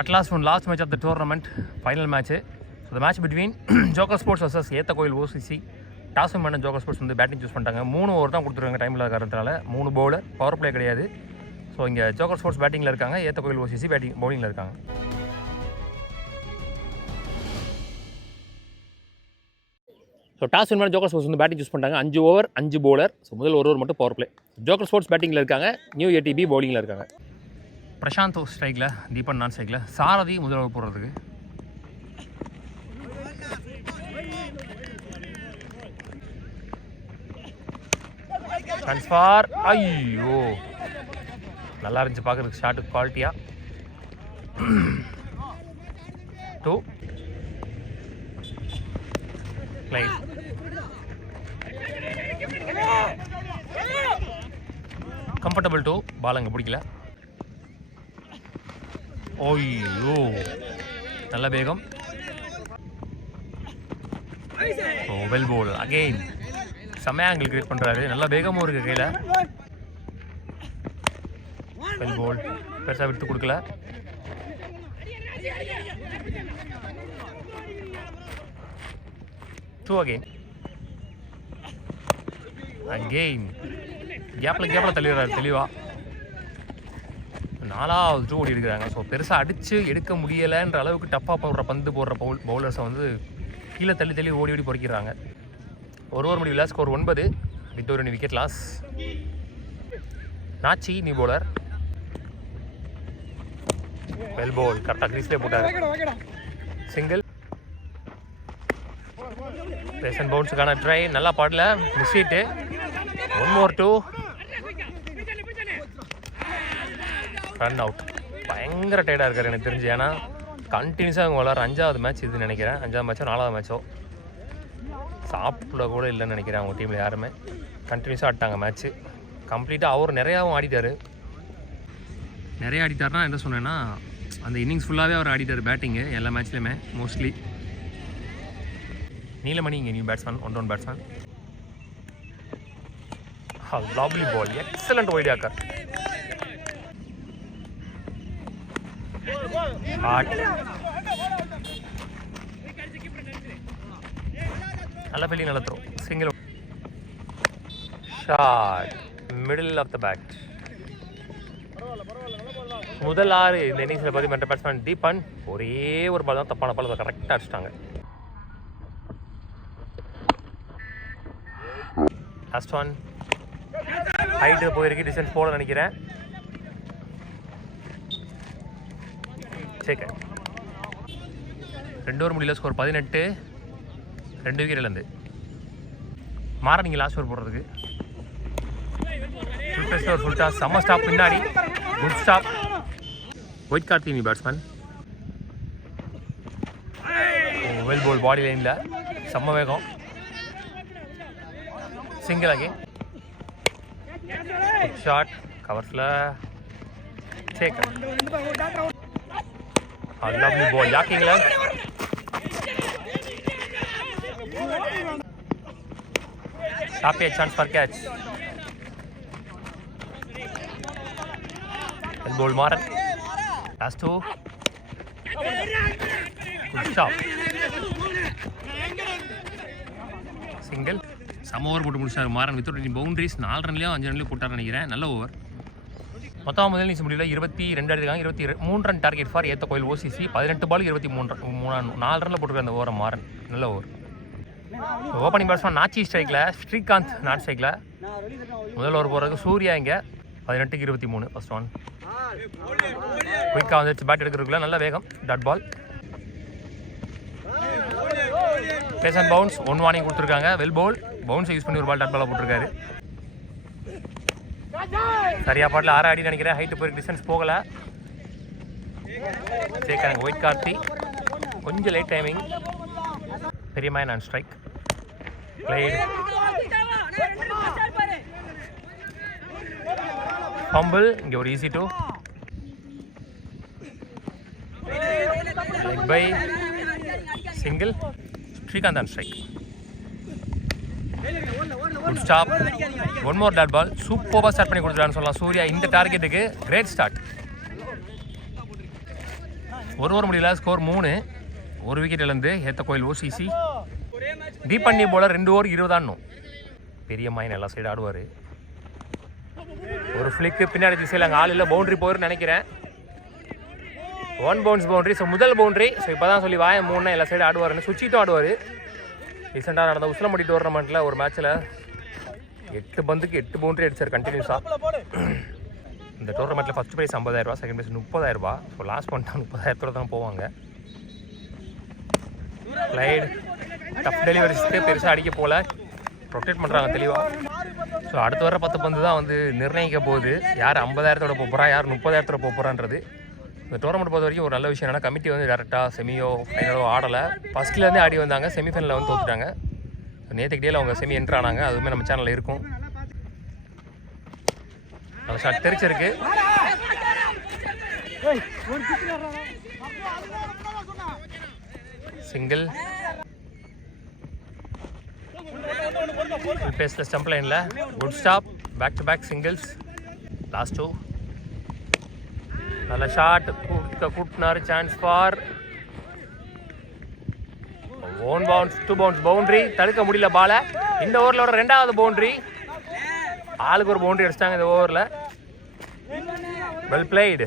At last match of the tournament, final match. So the match between Joker Sports versus Etha Koil OCC. Toss win பண்ண joker sports வந்து batting choose பண்ணிட்டாங்க. 3 over தான் கொடுத்துருக்காங்க time இல்லாத காரணத்தினால. 3 bowler, power play கிடையாது. So இங்கே joker sports பேட்டிங்கில் இருக்காங்க, ஏத்த கோயில் ஓசிசி பவுலிங்கில் இருக்காங்க. ஸோ டாஸ் வின் பண்ண ஜோக்கர் ஸ்போர்ட்ஸ் வந்து பேட்டிங் சூஸ் பண்ணிட்டாங்க. 5 ஓவர் 5 பவுலர். ஸோ முதல் ஒரு ஓவர் மட்டும் பவர் பிளே. ஜோக்கர் ஸ்போர்ட்ஸ் பேட்டிங்கில் இருக்காங்க, நியூ ஏடிபி பவுலிங்கில் இருக்காங்க. பிரசாந்த் ஸ்ட்ரைக்கில், தீபன் நான் ஸ்ட்ரைக்கில், சாரதி முதல் ஓவர் போடுறதுக்கு. ட்ரான்ஸ்ஃபார், ஐயோ நல்லா இருந்துச்சு பார்க்குறதுக்கு, ஷாட்டு குவாலிட்டியாக. 2 லைன் கம்ஃபர்டபுள் 2 பால் அங்கே பிடிக்கல. ஓய்யோ நல்ல வேகம். ஓ வெல் போல் அகெயின், செம்மையாக ஆங்கிள் கிரியேட் பண்ணுறாரு, நல்ல வேகமும் இருக்குது கையில். வெல் போல் பெருசாக விட்டு கொடுக்கல. டூ அகெயின் கேப்பில் தள்ளிடுறாரு தெளிவாக. 4வது 2 ஓடி இருக்கிறாங்க. ஸோ பெருசாக அடித்து எடுக்க முடியலைன்ற அளவுக்கு டஃப்பாக போடுற பவுலர்ஸை வந்து கீழே தள்ளி ஓடி பொறுக்கிறாங்க. ஒரு ஓவர் முடிவில் ஸ்கோர் 9 வித் ஒரு wicket loss. Nachi new bowler. Well bowl கரெக்டாக கிரீஸ்லேயே போட்டார். சிங்கிள். பேஸ் அண்ட் பவுன்ஸுக்கான ட்ரை நல்லா பாடல, miss hit. 1 more 2 run out. பயங்கர டயர்டாக இருக்கார் எனக்கு தெரிஞ்சு. ஏன்னா கண்டினியூஸாக அவங்க விளாட்ற 5வது மேட்ச் இது நினைக்கிறேன். 5வது மேட்சோ 4வது மேட்சோ சாப்பிட கூட இல்லைன்னு நினைக்கிறேன். அவங்க டீமில் யாருமே கண்டினியூஸாக ஆடிட்டாங்க மேட்ச்சு கம்ப்ளீட்டாக. அவர் நிறையாவும் ஆடிட்டார். நிறைய ஆடிட்டார்னா என்ன சொன்னேன்னா, அந்த இன்னிங்ஸ் ஃபுல்லாகவே அவர் ஆடிட்டார் பேட்டிங்கு எல்லா மேட்ச்லேயுமே மோஸ்ட்லி. நீலமணி இங்கே new batsman, 1 batsman. Lovely ball, excellent wide yorker. நல்ல ஃபீல்டிங், நல்ல throw. Single shot, middle of the bat. முதல் 6 இந்த இன்னிங்ஸில் பற்றி மற்ற பேட்ஸ்மேன் தீபன் ஒரே ஒரு பால் தான் தப்பான பால், அதை கரெக்டாக அடிச்சிட்டாங்க. லாஸ்ட் ஒன் ஹைட்டு போயிருக்கு, டிஸ்டன்ஸ் போட நினைக்கிறேன். சரி 2 ஓவர் முடியல, ஸ்கோர் 18, 2 விக்கெட் இழந்து. மாற நீங்கள் லாஸ்ட் ஓவர் போடுறதுக்கு. ஃபுல் டாஸ், செம்ம ஸ்டாப் பின்னாடி, good stop. White Karthi new batsman. Well bowl body லைனில், செம்ம வேகம். சிங்கிள் அகெயின், குட் ஷாட் கவர்ஸில். சேக் lovely ball, யாக்கிங்களா. Happy chance for catch. And ball Maran. Last 2. Good stop. Single. சம ஓவர் போட்டு முடிச்சார் மாறன் வித் பவுண்டரிஸ். 4 ரன்லையோ 5 ரன்லையோ போட்டார் நினைக்கிறேன். நல்ல ஓவர். மொத்தம் முதல் இன்னிங்ஸ் முடியல 22 அடிக்கிறாங்க. 23 ரன் டார்கெட் ஃபார் ஏத்த கோயில் ஓசிசி. 18 பால் 23 4 ரனில் போட்டுருக்க அந்த ஓவரை மாறன். நல்ல ஓவர். ஓப்பனிங் பேட்ஸ்மேன் நாச்சி ஸ்ட்ரைக்கில், ஸ்ரீகாந்த் நாட் ஸ்ட்ரைக்கில். முதல் ஓவர் போகிறதுக்கு சூர்யா இங்கே 18க்கு 23 ஃபர்ஸ்ட் ஒன். குயிக்காக வந்துடுச்சு பேட் எடுக்கிறதுக்குள்ள, நல்ல வேகம். Dot ball. Pace and bounce 1 warning கொடுத்துருக்காங்க. வெல் போல் பவுன்ஸை யூஸ் பண்ணி ஒரு பால் டாட் பாலாக போட்டிருக்காரு. சரியா பாட்டில் 6 அடி நினைக்கிறேன். ஹைட்டு போயிருக்கு, டிஸ்டன்ஸ் போகலை. சேர்க்காங்க ஒயிட் கார்த்தி. கொஞ்சம் லேட் டைமிங். பெரிய மேன் ஆன் ஸ்ட்ரைக். பிளேட் ஃபம்பிள். இங்கே ஒரு easy 2 leg bye. Single. Srikanth on strike. Good stop. 1 more dot ball. சூப்பராக ஸ்டார்ட் பண்ணி கொடுத்துட்டான்னு சொல்லலாம் சூர்யா இந்த டார்கெட்டுக்கு. Great start. ஒரு ஓவர் முடியல, ஸ்கோர் 3. ஒரு விக்கெட் இழந்து ஏத்த கோயில் ஓசிசி. தீபண்ணி போல 2 ஓவர் 20 ஆடணும். பெரிய மாயன் எல்லா சைடு ஆடுவார். ஒரு ஃப்ளிக்கு பின்னாடி திசையில் அங்கே ஆள் இல்லை, பவுண்ட்ரி போயிருன்னு நினைக்கிறேன். 1 பவுன்ஸ் பவுண்ட்ரி. ஸோ முதல் பவுண்ட்ரி. ஸோ இப்போ தான் சொல்லி வாய 3 எல்லா சைடு ஆடுவார்னு சுவிட்சிட்டும் ஆடுவார். ரீசெண்டாக நடந்த உசிலம்பட்டி டோர்னமெண்ட்டில் ஒரு மேட்ச்சில் 8 பந்துக்கு 8 பவுண்ட்ரி அடிச்சார் கண்டினியூஸாக. இந்த டோர்னமெண்ட்டில் first prize 50,000, second prize 30,000. So last பண்ணிட்டா 30,000 தான் போவாங்க. ஸ்லைடு டஃப் டெலிவரிஸ்க்கு பெருசாக அடிக்க போல, ரொட்டேட் பண்ணுறாங்க தெளிவாக. ஸோ அடுத்து வர 10 பந்து தான் வந்து நிர்ணயிக்க போகுது யார் 50,000 போகிறா, யார் 30,000 போகிறான்றது. இந்த டோர்னமெண்ட் பொறுத்த வரைக்கும் ஒரு நல்ல விஷயம் என்னன்னா, கமிட்டி வந்து டேரெக்டாக செமியோ ஃபைனலோ ஆடலை. ஃபஸ்ட்லேருந்தே ஆடி வந்தாங்க, செமிஃபைனலில் வந்து தோத்துட்டாங்க. நேற்றுக்கு டேயில் அவங்க செமி என்ட்ரு ஆனாங்க, அதுவுமே நம்ம சேனலில் இருக்கும். நல்ல ஷாட் தெரிச்சிருக்கு. சிங்கிள் பேஸில் ஸ்டம்ப் லைனில் good stop. Back to back singles. Last 2. நல்ல ஷாட் கூட்டினார். Chance for one bounce, 2 bounce boundary. தடுக்க முடியல பாலை. இந்த ஓவரில் வர 2வது பவுண்ட்ரி. ஆளுக்கு ஒரு பவுண்ட்ரி அடிச்சிட்டாங்க இந்த ஓவரில். Well blade.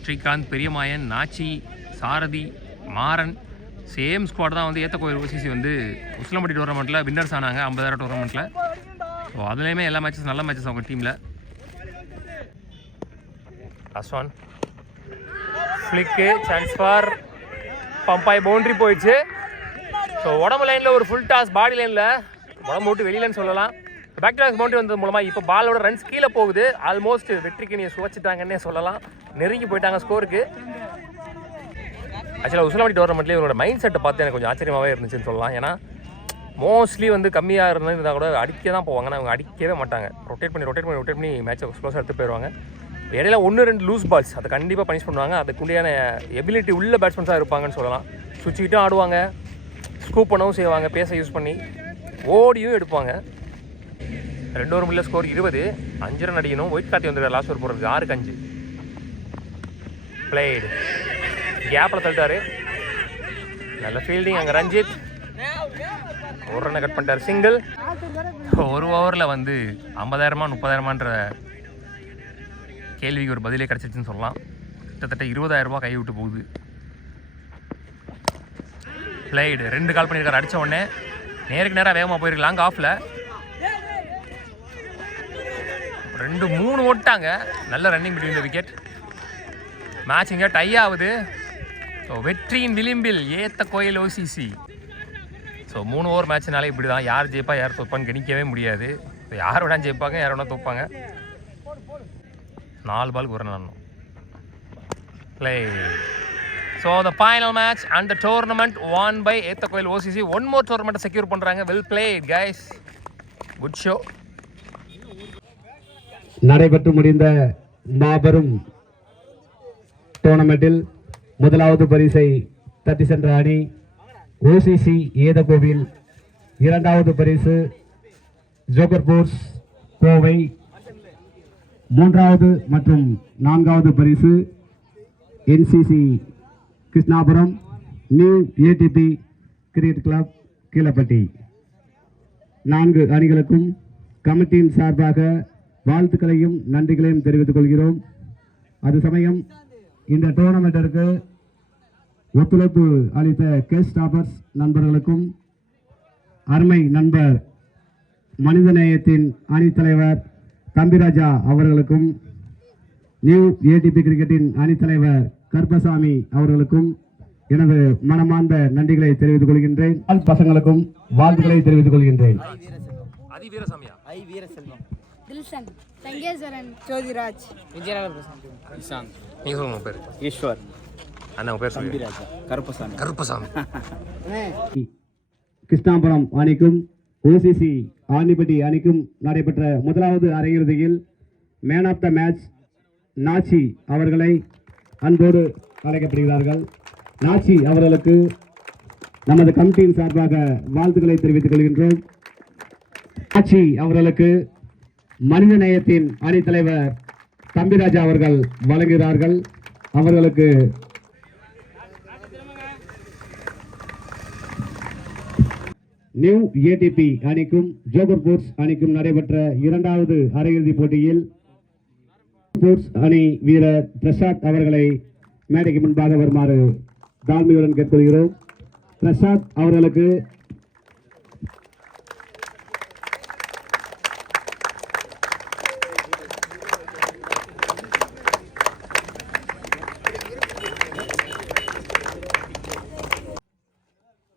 ஸ்ரீகாந்த், பெரியமாயன், நாச்சி, சாரதி, மாறன் சேம் ஸ்குவாட் தான் வந்து ஏத்த கோயில் ஓசிசி வந்து உசிலம்பட்டி டோர்னமெண்ட்டில் வின்னர்ஸ் ஆனாங்க 50,000 டோர்னமெண்ட்டில். ஸோ அதுலேயுமே எல்லா மேட்சஸ் நல்ல மேட்சஸ் அவங்க டீமில். Last one flick. Chance for Bombay boundary போயிடுச்சு. ஸோ உடம்பு லைனில் ஒரு ஃபுல் டாஸ், பாடி லைனில் உடம்பு விட்டு வெளியிலன்னு சொல்லலாம். பேக் டு பேக் பவுண்ட்ரி வந்தது மூலமாக இப்போ பாலோட ரன்ஸ் கீழே போகுது. ஆல்மோஸ்ட் வெற்றிக்கு நீ சுவச்சிட்டாங்கன்னே சொல்லலாம். நெருங்கி போயிட்டாங்க ஸ்கோருக்கு. ஆக்சுவலாக உசிலம்பட்டி டோர்னமெண்ட்லேயே இவரோட மைண்ட் செட்டை பார்த்து எனக்கு கொஞ்சம் ஆச்சரியமாகவே இருந்துச்சுன்னு சொல்லலாம். ஏன்னா மோஸ்ட்லி வந்து கம்மியாக இருந்தால் கூட அடிக்க தான் போவாங்க. ஆனால் அவங்க அடிக்கவே மாட்டாங்க. ரொட்டேட் பண்ணி மேட்சை க்ளோஸாக எடுத்து போயிடுவாங்க. இடையில 1-2 லூஸ் பால்ஸ் அதை கண்டிப்பாக பனிஷ் பண்ணுவாங்க. அதுக்குண்டியான எபிலிட்டி உள்ள பேட்ஸ்மேன்ஸாக இருப்பாங்கன்னு சொல்லலாம். சுவிட்சிக்கிட்டும் ஆடுவாங்க, ஸ்கூப் பண்ணவும் செய்வாங்க, பேச யூஸ் பண்ணி ஓடியும் எடுப்பாங்க. 2 ஓவர் முடியல, ஸ்கோர் 20. 5 ரன் அடிக்கணும். ஒயிட் கார்த்தி வந்துடுறாரு லாஸ்ட் ஓவர் போடுறது. 6-5 பிளேடு. கேப்பில் தள்ளிட்டாரு. நல்ல ஃபீல்டிங் அங்கே. ரஞ்சித் 1 ரன்னை கட் பண்ணிட்டார். சிங்கிள். ஒரு ஓவரில் வந்து 50,000 30,000ன்ற கேள்விக்கு ஒரு பதிலே கிடச்சிச்சுன்னு சொல்லலாம். கிட்டத்தட்ட 20,000 கை விட்டு போகுது. பிளேடு. 2 கால் பண்ணியிருக்காரு. அடித்த உடனே நேருக்கு நேராக வேகமாக போயிருக்கு. லாங் ஆஃபில் 2-3 ஓட்டாங்க. நல்ல running between the wicket. Match இங்கே டை ஆகுது. ஸோ வெற்றியின் விளிம்பில் ஏத்த கோயில் ஓசிசி. ஸோ 3 ஓவர் மேட்ச்னாலே இப்படி தான். யார் ஜெயிப்பா யார் தோப்பான்னு கணிக்கவே முடியாது. ஸோ யார் வேணா ஜெயிப்பாங்க, யார் வேணா தோப்பாங்க. 4 பாலுக்கு 1 ரன் ஆடணும். Play. So the final match and the tournament won by ஏத்த கோயில் ஓசிசி. 1 மோர் டோர்னமெண்ட்டை செக்யூர் பண்ணுறாங்க. Well played guys. Good show. நடைபெற்று முடிந்த மாபெரும் டோர்னமெண்டில் முதலாவது பரிசை தட்டி சென்ற அணி ஓசிசி ஏதகோவில். 2வது பரிசு ஜோகர் போர்ஸ் கோவை. 3வது மற்றும் 4வது பரிசு NCC Krishnapuram, new ATP cricket club Keezhapatti. 4 அணிகளுக்கும் கமிட்டியின் சார்பாக வாழ்த்துக்களையும் நன்றிகளையும் தெரிவித்துக் கொள்கிறோம். அது சமயம் இந்த டோர்னமெண்ட்டிற்கு ஒத்துழைப்பு அளித்த கேஸ் ஸ்டாபர்ஸ் நண்பர்களுக்கும், அருமை நண்பர் மனிதநேயத்தின் அணித்தலைவர் தம்பிராஜா அவர்களுக்கும், நியூ ஏடிபி கிரிக்கெட்டின் அணித்தலைவர் கருப்பசாமி அவர்களுக்கும் எனது மனமார்ந்த நன்றிகளை தெரிவித்துக் கொள்கின்றேன். பசங்களுக்கும் வாழ்த்துக்களை தெரிவித்துக் கொள்கின்றேன். கிருஷ்ணாபுரம் அணிக்கும் ஓசிசி ஆண்டிப்பட்டி அணிக்கும் நடைபெற்ற முதலாவது அரையிறுதியில் man of the match Nachi அவர்களை அன்போடு அழைக்கப்படுகிறார்கள். நாச்சி அவர்களுக்கு நமது கமிட்டியின் சார்பாக வாழ்த்துக்களை தெரிவித்துக் கொள்கின்றோம். நாச்சி அவர்களுக்கு மனிதநேயத்தின் அணித்தலைவர் தம்பிராஜா அவர்கள் வழங்குகிறார்கள். அவர்களுக்கு நியூ ஏடிபி அணிக்கும் ஜோகர் போர்ட்ஸ் அணிக்கும் நடைபெற்ற இரண்டாவது அரையிறுதி போட்டியில் போர்ட்ஸ் அணி வீரர் பிரசாத் அவர்களை மேடைக்கு முன்பாக வருமாறு தாழ்மையுடன் கேட்டுக்கொள்கிறோம். பிரசாத் அவர்களுக்கு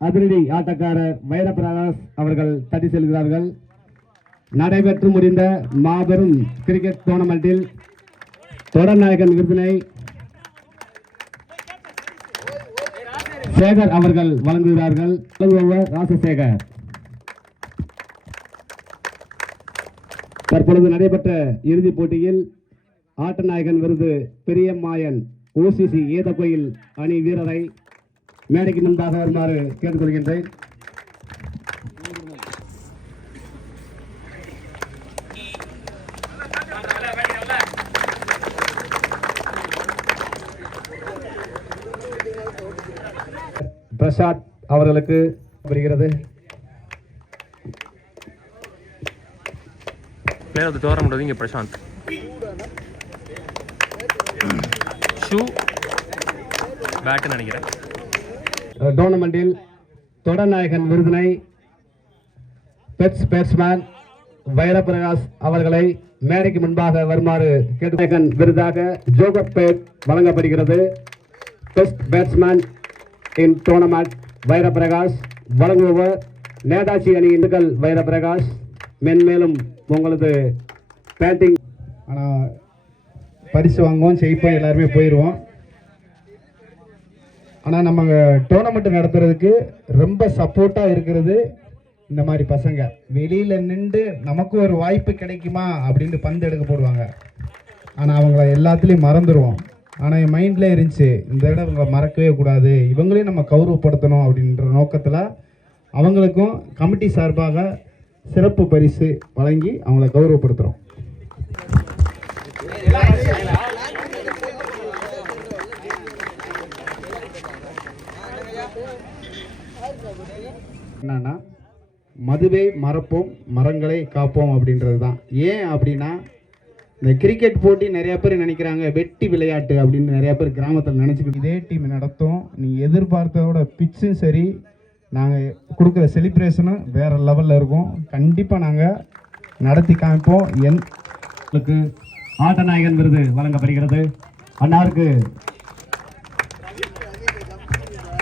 அதிரடி ஆட்டக்காரர் வைரபிரகாஷ் அவர்கள் தட்டி செல்கிறார்கள். நடைபெற்று முடிந்த மாபெரும் கிரிக்கெட் டோர்னமெண்டில் தொடர்நாயகன் விருதினை சேகர் அவர்கள் வழங்குகிறார்கள். ராசசேகர். தற்பொழுது நடைபெற்ற இறுதிப் போட்டியில் ஆட்டநாயகன் விருது பெரியம்மாயன் OCC ஏதகோயில் அணி வீரரை மேடைக்கு முன்பாக வருமாறு கேட்டுக்கொள்கின்றேன். பிரசாத் அவர்களுக்கு வருகிறது. பிளேயர் ஆஃப் தி டோர்னமெண்ட் வந்து இங்கே பிரசாந்த். ஷூ பேட்டுன்னு நினைக்கிறேன். டோர்னமெண்டில் தொடர்நாயகன் விருதினை பெட்ஸ் பேட்ஸ்மேன் வைரபிரகாஷ் அவர்களை மேடைக்கு முன்பாக வருமாறு கேட்டுநாயகன் விருதாக ஜோகர் பேட் வழங்கப்படுகிறது. பெஸ்ட் பேட்ஸ்மேன் இன் டோர்னமெண்ட் வைரபிரகாஷ் வழங்குபவர் நேதாஜி அணியின் வைரபிரகாஷ். மென்மேலும் உங்களது பேட்டிங் ஆனால் பரிசு வாங்குவோம், ஜெயிப்போம், எல்லாருமே போயிடுவோம். ஆனால் நம்ம டோர்னமெண்ட் நடத்துறதுக்கு ரொம்ப சப்போர்ட்டாக இருக்கிறது இந்த மாதிரி பசங்க. வெளியில் நின்று நமக்கு ஒரு வாய்ப்பு கிடைக்குமா அப்படின்ட்டு பந்து எடுக்க போடுவாங்க. ஆனால் அவங்கள எல்லாத்துலேயும் மறந்துடுவோம். ஆனால் என் மைண்டில் இருந்துச்சு, இந்த இடம் இவங்க மறக்கவே கூடாது, இவங்களையும் நம்ம கௌரவப்படுத்தணும் அப்படின்ற நோக்கத்தில் அவங்களுக்கும் கமிட்டி சார்பாக சிறப்பு பரிசு வழங்கி அவங்கள கௌரவப்படுத்துகிறோம். என்னன்னா, மதுவை மறப்போம், மரங்களை காப்போம் அப்படின்றது தான். ஏன் அப்படின்னா, இந்த கிரிக்கெட் போட்டி நிறைய பேர் நினைக்கிறாங்க வெட்டி விளையாட்டு அப்படின்னு நிறைய பேர் கிராமத்தில் நினச்சிக்கிட்டு இதே டீம் நடத்தும். நீங்கள் எதிர்பார்த்ததோட பிச்சும் சரி, நாங்கள் கொடுக்குற செலிப்ரேஷனும் வேறு லெவலில் இருக்கும். கண்டிப்பாக நாங்கள் நடத்தி காமிப்போம். எங்களுக்கு ஆட்டநாயகன் விருது வழங்கப்படுகிறது. அன்னாருக்கு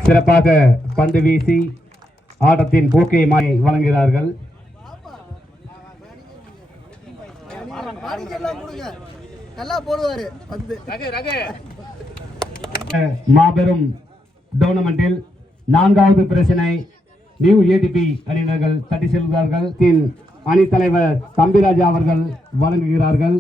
சிறப்பாக பந்து வீசி ஆட்டத்தின் போக்கை வழங்குகிறார்கள். மாபெரும் டோர்னமெண்டில் 4வது பிரச்சனை நியூ ஏடிபி அணியினர்கள் தட்டி செல்கிறார்கள். அணி தலைவர் தம்பிராஜா அவர்கள் வழங்குகிறார்கள்.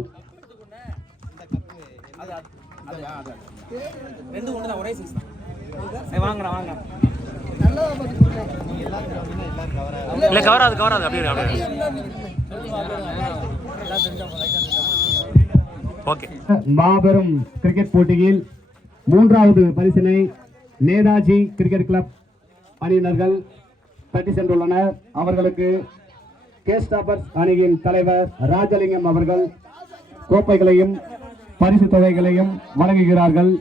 மாபெரும் கிரிக்கெட் போட்டியில் 3வது பரிசினை நேதாஜி கிரிக்கெட் கிளப் அணியினர்கள் தட்டி சென்றுள்ளனர். அவர்களுக்கு கேஸ்டாப்பர்ஸ் அணியின் தலைவர் ராஜலிங்கம் அவர்கள் கோப்பைகளையும் பரிசு தொகைகளையும் வழங்குகிறார்கள்.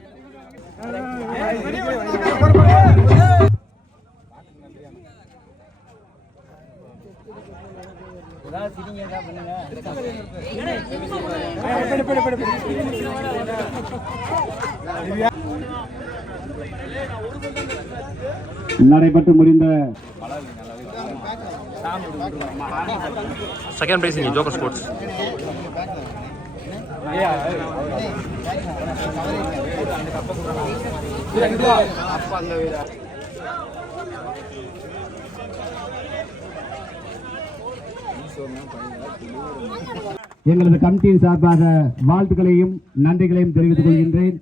நடைபெற்று முடிந்த செகண்ட் பிரைஸ் இன் ஜோக்கர் ஸ்போர்ட்ஸ். எங்களது கமிட்டியின் சார்பாக வாழ்த்துக்களையும் நன்றிகளையும் தெரிவித்துக் கொள்கின்றேன்.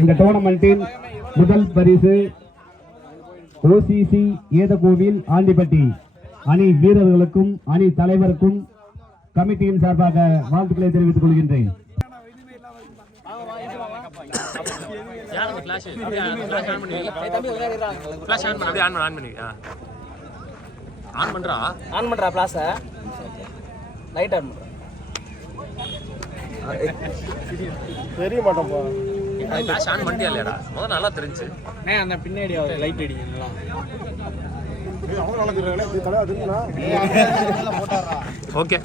இந்த டோர்னமெண்டின் முதல் பரிசு OCC ஏதகோவில் ஆண்டிப்பட்டி அணி வீரர்களுக்கும் அணி தலைவருக்கும் கமிட்டியின் சார்பாக வாழ்த்துக்களை தெரிவித்துக் கொள்கின்றேன். யார் அந்த ஃபிளாஷ் ஃபிளாஷ் ஆன் பண்ணி ஃபிளாஷ் ஆன் பண்ணி அப்படியே ஆன் பண்ணி ஆன் பண்றா ஃபிளாஷ லைட் ஆன் பண்றா தெரிய மாட்டோம்ப்பா ஃபிளாஷ் ஆன் பண்ணிட்டியா இல்லையாடா முதல்ல நல்லா தெரிஞ்சு அந்த பின்னாடி லைட் அடிக்கலாம் ஓகே